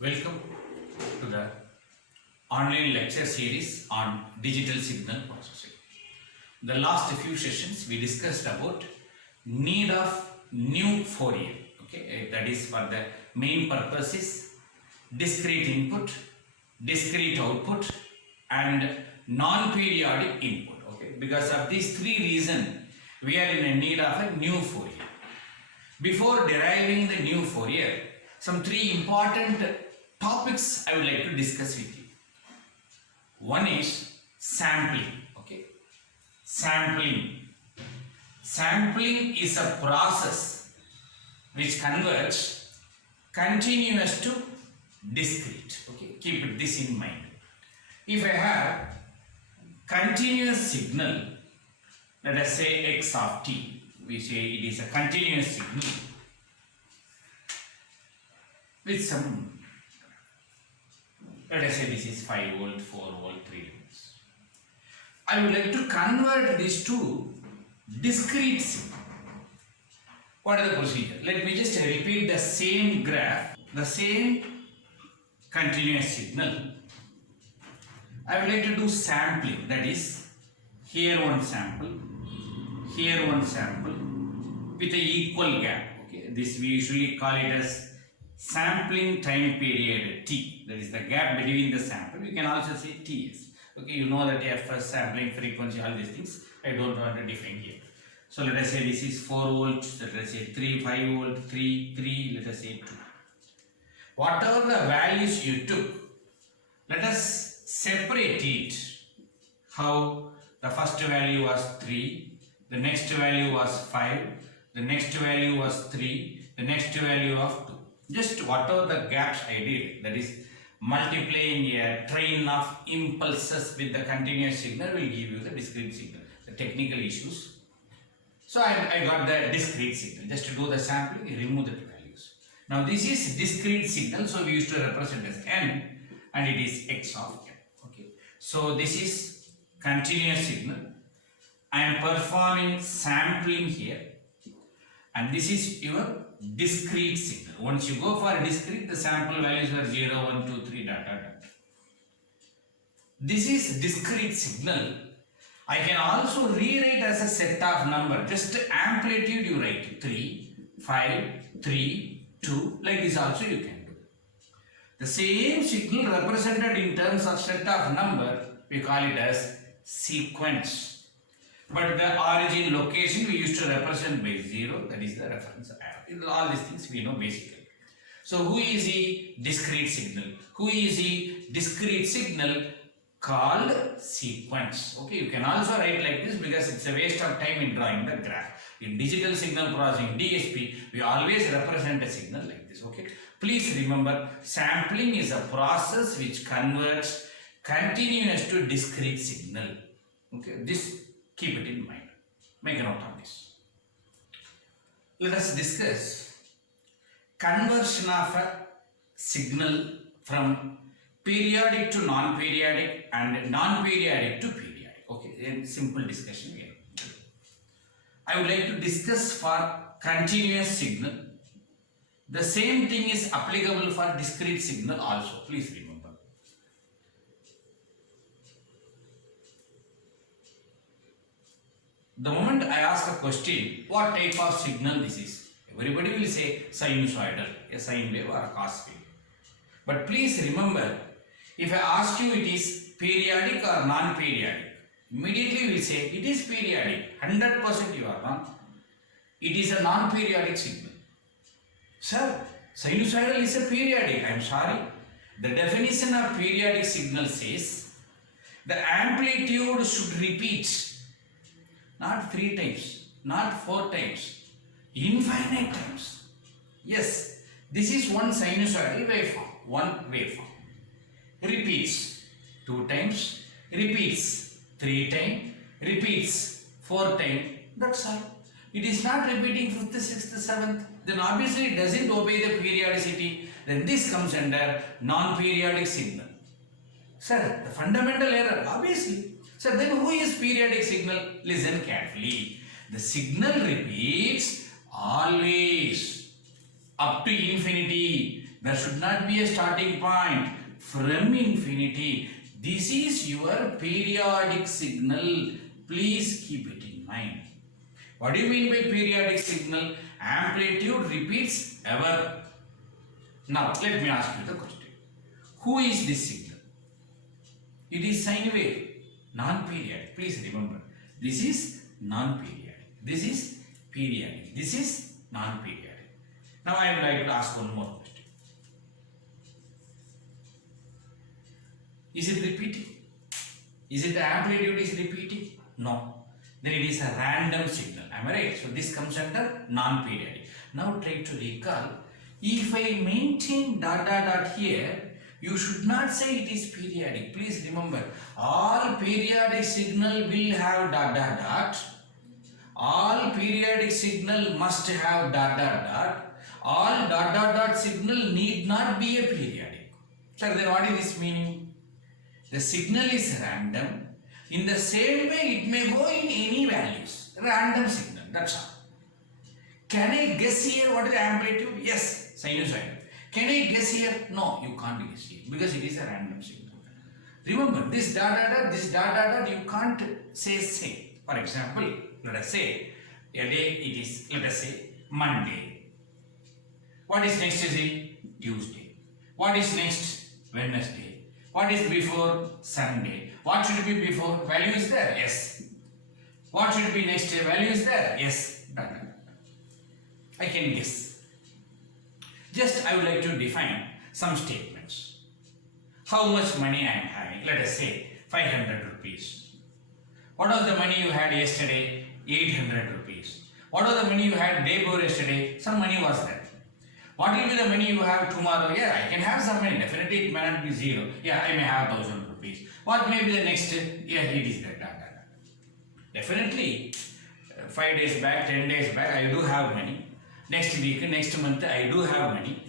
Welcome to the online lecture series on digital signal processing. The last few sessions we discussed about need of new Fourier. Okay, that is for the main purpose is discrete input, discrete output, and non-periodic input. Okay, because of these three reasons, we are in a need of a new Fourier. Before deriving the new Fourier, some three important topics I would like to discuss with you. One is sampling. Okay, sampling. Sampling is a process which converts continuous to discrete. Okay, keep this in mind. If I have continuous signal, let us say x of t, we say it is a continuous signal with some, let us say this is 5 volt, 4 volt, 3 volts. I would like to convert this to discrete signal. What is the procedure? Let me just repeat the same graph, the same continuous signal. I would like to do sampling, that is here one sample, here one sample with an equal gap. Okay, this we usually call it as sampling time period t, that is the gap between the sample. You can also say ts. Okay, you know that f sampling frequency, all these things I don't want to define here. So let us say this is 4 volts, let us say 3, 5 volt, 3, let us say 2. Whatever the values you took, let us separate it. How? The first value was 3, the next value was 5, the next value was 3, the next value of 2. Just whatever the gaps I did, that is multiplying a train of impulses with the continuous signal will give you the discrete signal. The technical issues. So I got the discrete signal. Just to do the sampling, remove the values. Now this is discrete signal, so we used to represent as n, and it is x of n. Okay. So this is continuous signal. I am performing sampling here, and this is your discrete signal. Once you go for discrete, the sample values are 0, 1, 2, 3, dot, dot, dot. This is discrete signal. I can also rewrite as a set of number. Just amplitude you write 3, 5, 3, 2. Like this also you can do. The same signal represented in terms of set of number, we call it as sequence. But the origin location we used to represent by 0, that is the reference. All these things we know basically. So who is the discrete signal? Who is the discrete signal called sequence? Okay, you can also write like this because it's a waste of time in drawing the graph. In digital signal processing, DSP, we always represent a signal like this. Okay, please remember, sampling is a process which converts continuous to discrete signal. Okay, this keep it in mind. Make a note of this. Let us discuss conversion of a signal from periodic to non-periodic and non-periodic to periodic. Okay, a simple discussion here. I would like to discuss for continuous signal. The same thing is applicable for discrete signal also. Please remember. The moment I ask a question, what type of signal this is? Everybody will say sinusoidal, a sine wave or a cos wave. But please remember, if I ask you it is periodic or non-periodic, immediately we will say it is periodic. 100% you are wrong. It is a non-periodic signal. Sir, sinusoidal is a periodic. I am sorry. The definition of periodic signal says the amplitude should repeat. Not 3 times, not 4 times, infinite times. Yes, this is one sinusoidal waveform, one waveform. Repeats 2 times, repeats 3 times, repeats 4 times. That's all. It is not repeating 5th, 6th, 7th. Then obviously it doesn't obey the periodicity. Then this comes under non-periodic signal. Sir, the fundamental error, obviously. So then who is periodic signal? Listen carefully. The signal repeats always up to infinity. There should not be a starting point from infinity. This is your periodic signal. Please keep it in mind. What do you mean by periodic signal? Amplitude repeats ever. Now, let me ask you the question. Who is this signal? It is sine wave, non-periodic. Please remember, this is non-periodic. This is periodic. This is non-periodic. Now, I would like to ask one more question. Is it repeating? Is it the amplitude is repeating? No. Then it is a random signal. Am I right? So this comes under non-periodic. Now try to recall. If I maintain dot dot dot here, you should not say it is periodic. Please remember, all periodic signal will have dot dot dot. All periodic signal must have dot dot dot. All dot dot dot signal need not be a periodic. So then what is this meaning? The signal is random. In the same way, it may go in any values. Random signal, that's all. Can I guess here what is the amplitude? Yes, sinusoidal. Can I guess here? No, you can't guess here because it is a random signal. Remember, this dot dot dot, this dot dot dot, you can't say same. For example, let us say a day it is, let us say Monday. What is next is it? Tuesday. What is next? Wednesday. What is before? Sunday. What should be before? Value is there? Yes. What should be next? Value is there? Yes. Done. I can guess. Just I would like to define some statements. How much money I am having? Let us say 500 rupees. What was the money you had yesterday? 800 rupees. What was the money you had day before yesterday? Some money was there. What will be the money you have tomorrow? Yeah, I can have some money. Definitely it may not be zero. Yeah, I may have 1,000 rupees. What may be the next? Yeah, it is that. Definitely 5 days back, 10 days back, I do have money. Next week, next month, I do have money.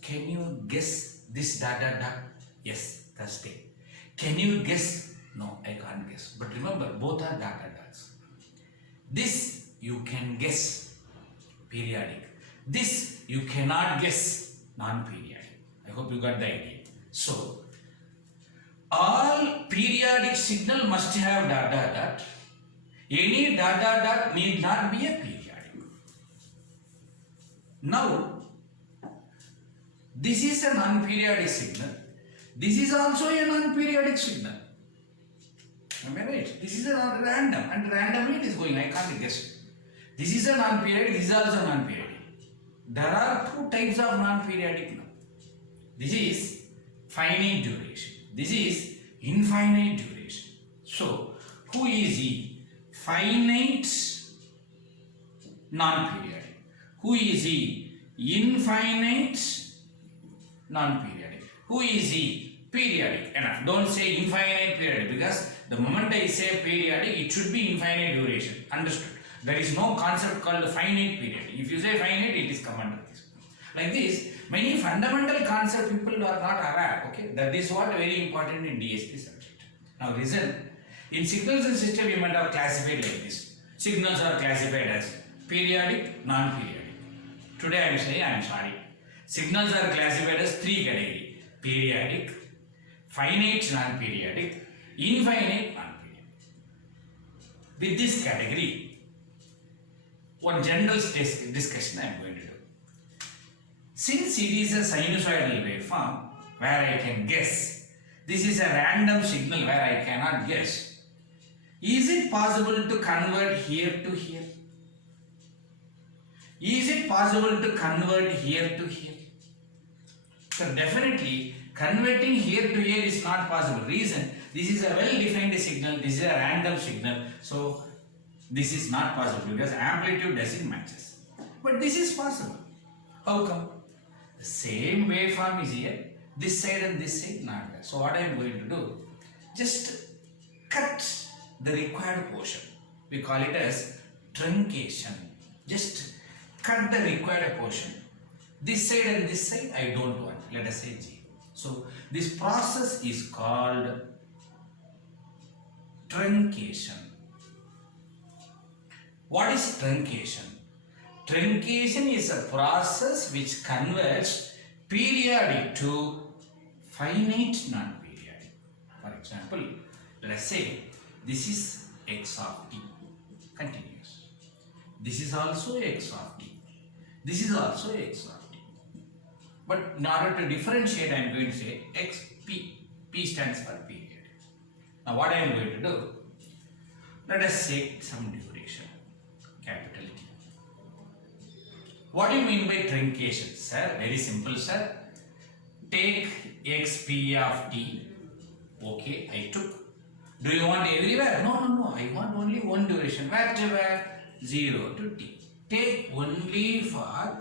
Can you guess this dot dot dot? Yes, Thursday. Can you guess? No, I can't guess. But remember, both are dot dot dots. This you can guess. Periodic. This you cannot guess, non-periodic. I hope you got the idea. So, all periodic signal must have dot dot dot. Any dot dot dot need not be a periodic. Now, this is a non-periodic signal. This is also a non-periodic signal. Am I right? This is a random, and randomly it is going. I can't guess. This is a non-periodic, this is also non-periodic. There are two types of non-periodic now. This is finite duration. This is infinite duration. So, who is he? Finite non-periodic. Who is he? Infinite non-periodic. Who is he? Periodic. Enough. Don't say infinite periodic because the moment I say periodic, it should be infinite duration. Understood? There is no concept called finite period. If you say finite, it is come under this. Like this, many fundamental concepts people are not aware. Okay, that is what very important in DSP subject. Now listen, in signals and system we might have classified like this. Signals are classified as periodic, non-periodic. Today I am saying, I am sorry. Signals are classified as three categories: periodic, finite non-periodic, infinite non-periodic. With this category, one general discussion I am going to do. Since it is a sinusoidal waveform where I can guess, this is a random signal where I cannot guess. Is it possible to convert here to here? Is it possible to convert here to here? So definitely converting here to here is not possible. Reason, this is a well-defined signal, this is a random signal. So this is not possible because amplitude doesn't matches. But this is possible. How come? The same waveform is here. This side and this side not there. So what I am going to do? Just cut the required portion. We call it as truncation. Just cut the required portion. This side and this side I don't want. Let us say G. So this process is called truncation. What is truncation? Truncation is a process which converts periodic to finite non-periodic. For example, let us say this is x of t, continuous. This is also x of t. This is also x of t. But in order to differentiate, I am going to say xp. P stands for period. Now what I am going to do? Let us say some duration, capital T. What do you mean by truncation, sir? Very simple, sir. Take xp of t. Okay, I took. Do you want everywhere? No. I want only one duration. Where? 0 to t. Take only for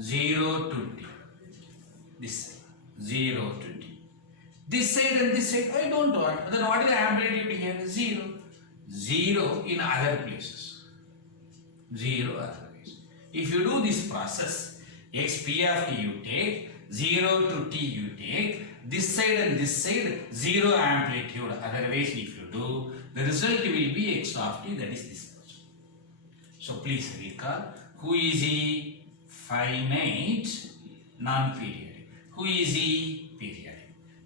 0 to t. This side, 0 to t. This side and this side, I don't want. Then what is the amplitude here? 0. 0 in other places. 0 otherwise. If you do this process, xp of t you take, 0 to t you take, this side and this side, 0 amplitude. Otherwise, if you do, the result will be x of t, that is this person. So please recall, who is he? Finite, non-periodic. Who is he? Periodic.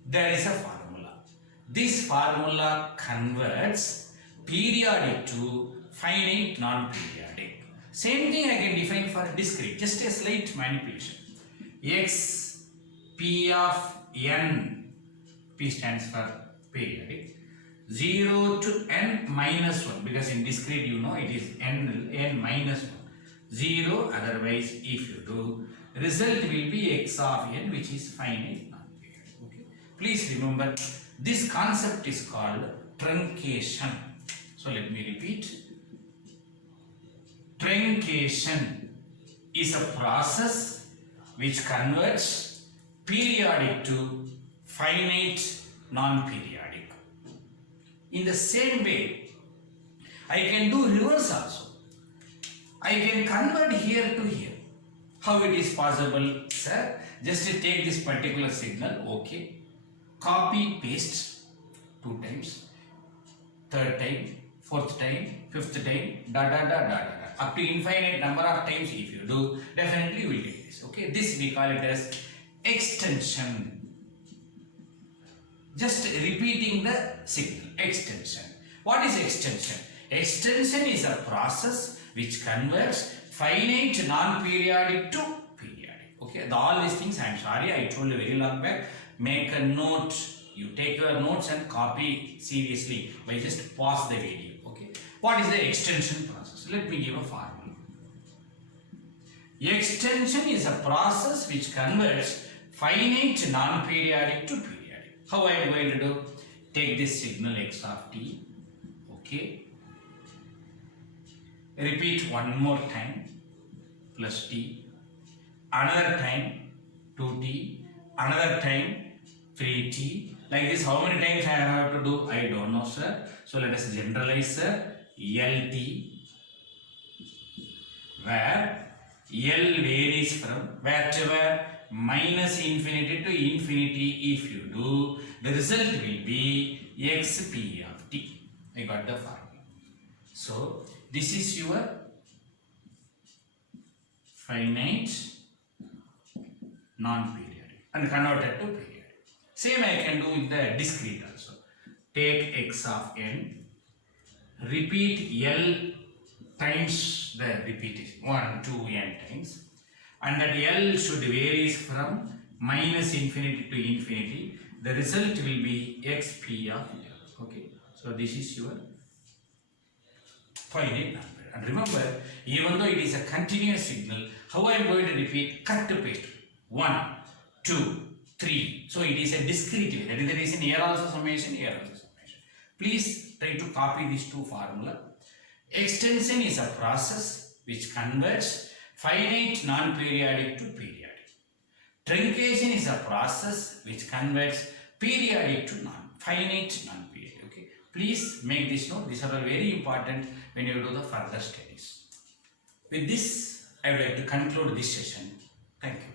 There is a formula. This formula converts periodic to finite non-periodic. Same thing I can define for discrete, just a slight manipulation. X p of n, p stands for periodic, 0 to n minus 1, because in discrete you know it is n minus 1. 0, otherwise if you do, result will be x of n, which is finite non-periodic. Okay. Please remember, this concept is called truncation. So let me repeat. Truncation is a process which converts periodic to finite non-periodic. In the same way, I can do reverse also. I can convert here to here. How it is possible, sir? Just to take this particular signal, okay. Copy, paste 2 times, 3rd time, 4th time, 5th time, up to infinite number of times if you do, definitely you will get this. Okay, this we call it as extension. Just repeating the signal, extension. What is extension? Extension is a process which converts finite non-periodic to periodic. Okay, all these things, I am sorry, I told you very long back. Make a note. You take your notes and copy seriously by just pause the video. Okay, what is the extension process? Let me give a formula. Extension is a process which converts finite non-periodic to periodic. How I am going to do? Take this signal x of t. Okay. Repeat one more time, plus t. Another time, 2t. Another time, 3t. Like this, how many times I have to do? I don't know, sir. So let us generalize, sir. LT, where L varies from where to where? Minus infinity to infinity. If you do, the result will be xp of t. I got the formula. So this is your finite non-periodic and converted to periodic. Same I can do with the discrete also. Take x of n, repeat L times the repetition, 1, 2, n times, and that L should varies from minus infinity to infinity. The result will be xp of L. Okay, so this is your finite number. And remember, even though it is a continuous signal, how I am going to repeat? Cut to paste. 1, 2, 3. So it is a discrete way. That is the reason here also summation, here also summation. Please try to copy these two formula. Extension is a process which converts finite non-periodic to periodic. Truncation is a process which converts periodic to finite non-periodic. Okay. Please make this note. These are all very important when you do the further studies. With this, I would like to conclude this session. Thank you.